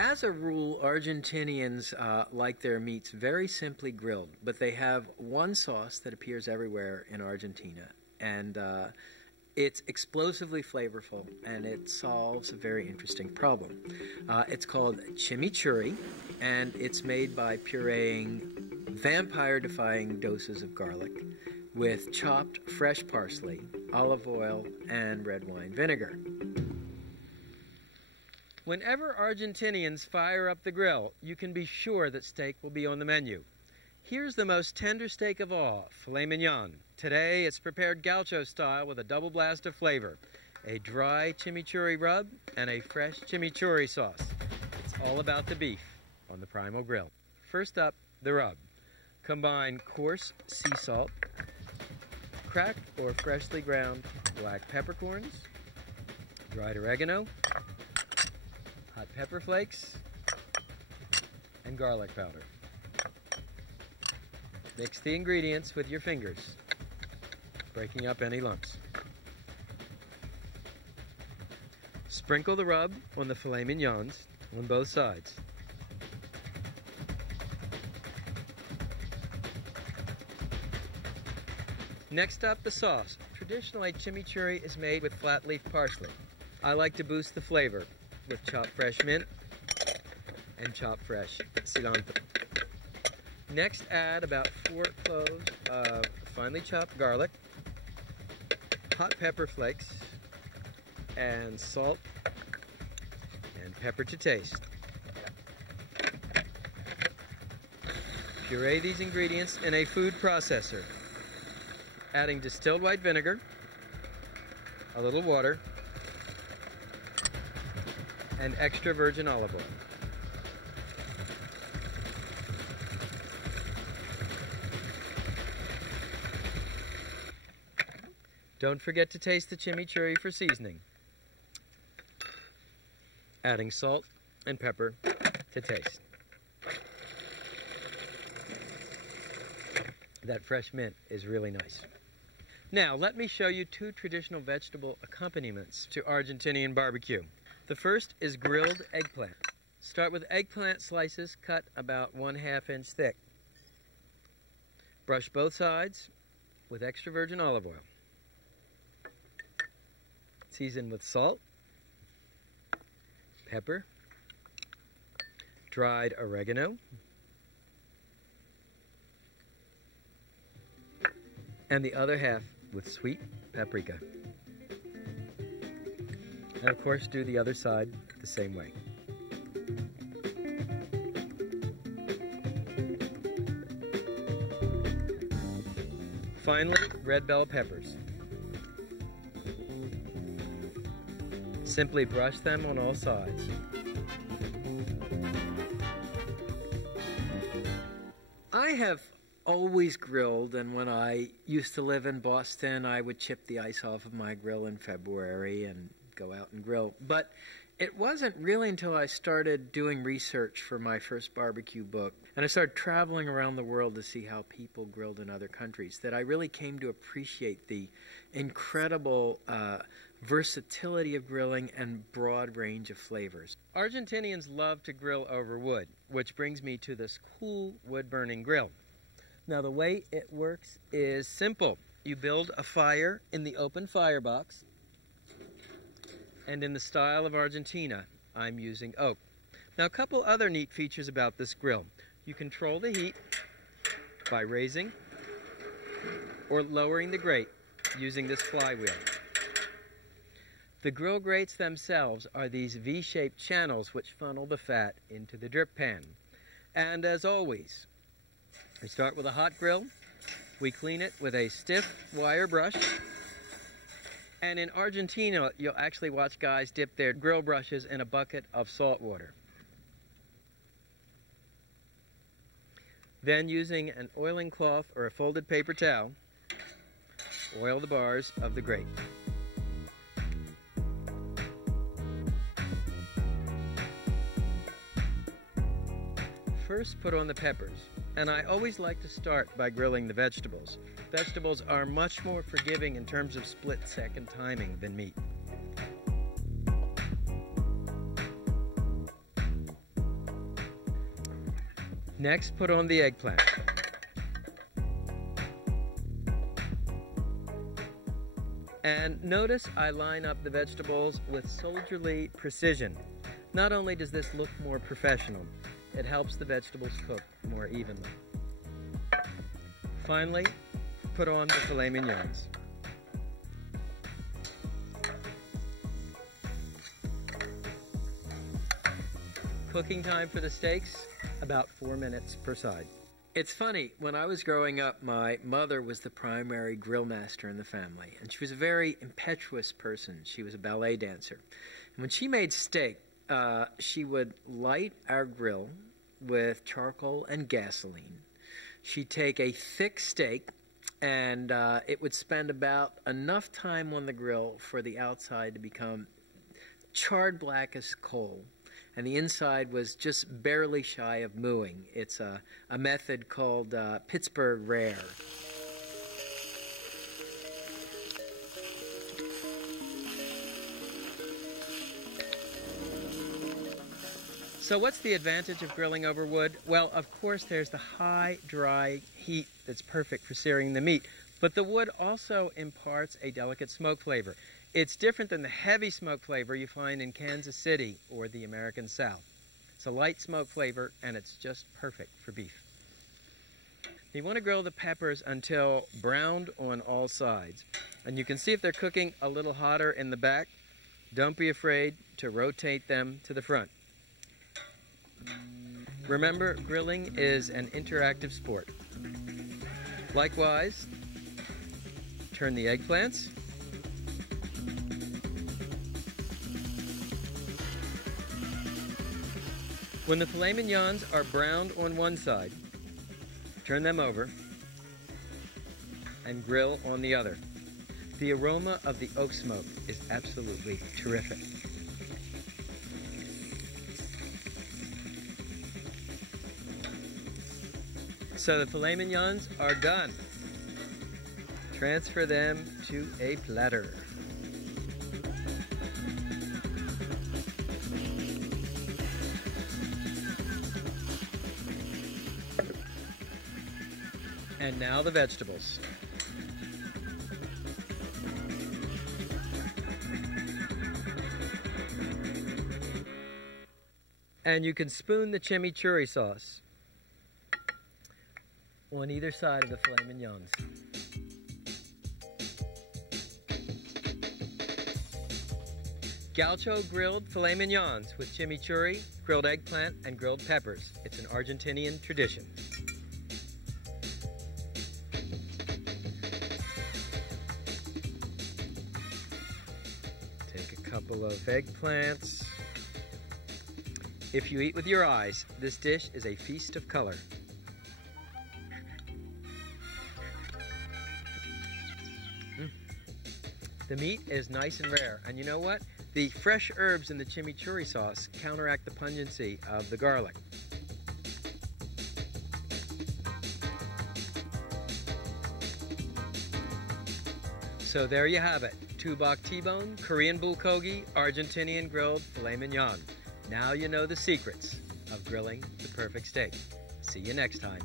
As a rule, Argentinians like their meats very simply grilled, but they have one sauce that appears everywhere in Argentina, and it's explosively flavorful, and it solves a very interesting problem. It's called chimichurri, and it's made by pureeing vampire-defying doses of garlic with chopped fresh parsley, olive oil, and red wine vinegar. Whenever Argentinians fire up the grill, you can be sure that steak will be on the menu. Here's the most tender steak of all, filet mignon. Today it's prepared gaucho style with a double blast of flavor, a dry chimichurri rub, and a fresh chimichurri sauce. It's all about the beef on the Primal Grill. First up, the rub. Combine coarse sea salt, cracked or freshly ground black peppercorns, dried oregano, hot pepper flakes, and garlic powder. Mix the ingredients with your fingers, breaking up any lumps. Sprinkle the rub on the filet mignons on both sides. Next up, the sauce. Traditionally, chimichurri is made with flat leaf parsley. I like to boost the flavor with chopped fresh mint and chopped fresh cilantro. Next, add about 4 cloves of finely chopped garlic, hot pepper flakes, and salt and pepper to taste. Puree these ingredients in a food processor, adding distilled white vinegar, a little water, and extra virgin olive oil. Don't forget to taste the chimichurri for seasoning, adding salt and pepper to taste. That fresh mint is really nice. Now, let me show you 2 traditional vegetable accompaniments to Argentinian barbecue. The first is grilled eggplant. Start with eggplant slices cut about 1/2 inch thick. Brush both sides with extra virgin olive oil. Season with salt, pepper, dried oregano, and the other half with sweet paprika. And of course, do the other side the same way. Finally, red bell peppers. Simply brush them on all sides. I have always grilled, and when I used to live in Boston, I would chip the ice off of my grill in February and go out and grill. But it wasn't really until I started doing research for my first barbecue book, and I started traveling around the world to see how people grilled in other countries, that I really came to appreciate the incredible versatility of grilling and broad range of flavors. Argentinians love to grill over wood, which brings me to this cool wood-burning grill. Now, the way it works is simple. You build a fire in the open firebox, and in the style of Argentina, I'm using oak. Now, a couple other neat features about this grill. You control the heat by raising or lowering the grate using this flywheel. The grill grates themselves are these V-shaped channels which funnel the fat into the drip pan. And as always, we start with a hot grill. We clean it with a stiff wire brush. And in Argentina, you'll actually watch guys dip their grill brushes in a bucket of salt water. Then, using an oiling cloth or a folded paper towel, oil the bars of the grate. First, put on the peppers, and I always like to start by grilling the vegetables. Vegetables are much more forgiving in terms of split-second timing than meat. Next, put on the eggplant. And notice I line up the vegetables with soldierly precision. Not only does this look more professional, it helps the vegetables cook more evenly. Finally, put on the filet mignons. Cooking time for the steaks, about 4 minutes per side. It's funny, when I was growing up, my mother was the primary grill master in the family, and she was a very impetuous person. She was a ballet dancer. And when she made steak, she would light our grill with charcoal and gasoline. She'd take a thick steak, and it would spend about enough time on the grill for the outside to become charred black as coal, and the inside was just barely shy of mooing. It's a method called Pittsburgh Rare. So what's the advantage of grilling over wood? Well, of course, there's the high, dry heat that's perfect for searing the meat, but the wood also imparts a delicate smoke flavor. It's different than the heavy smoke flavor you find in Kansas City or the American South. It's a light smoke flavor, and it's just perfect for beef. You want to grill the peppers until browned on all sides. And you can see if they're cooking a little hotter in the back. Don't be afraid to rotate them to the front. Remember, grilling is an interactive sport. Likewise, turn the eggplants. When the filet mignons are browned on one side, turn them over and grill on the other. The aroma of the oak smoke is absolutely terrific. So the filet mignons are done. Transfer them to a platter. And now the vegetables. And you can spoon the chimichurri sauce on either side of the filet mignons. Gaucho grilled filet mignons with chimichurri, grilled eggplant, and grilled peppers. It's an Argentinian tradition. Take a couple of eggplants. If you eat with your eyes, this dish is a feast of color. The meat is nice and rare, and you know what? The fresh herbs in the chimichurri sauce counteract the pungency of the garlic. So there you have it. Tubac T-bone, Korean bulgogi, Argentinian grilled filet mignon. Now you know the secrets of grilling the perfect steak. See you next time.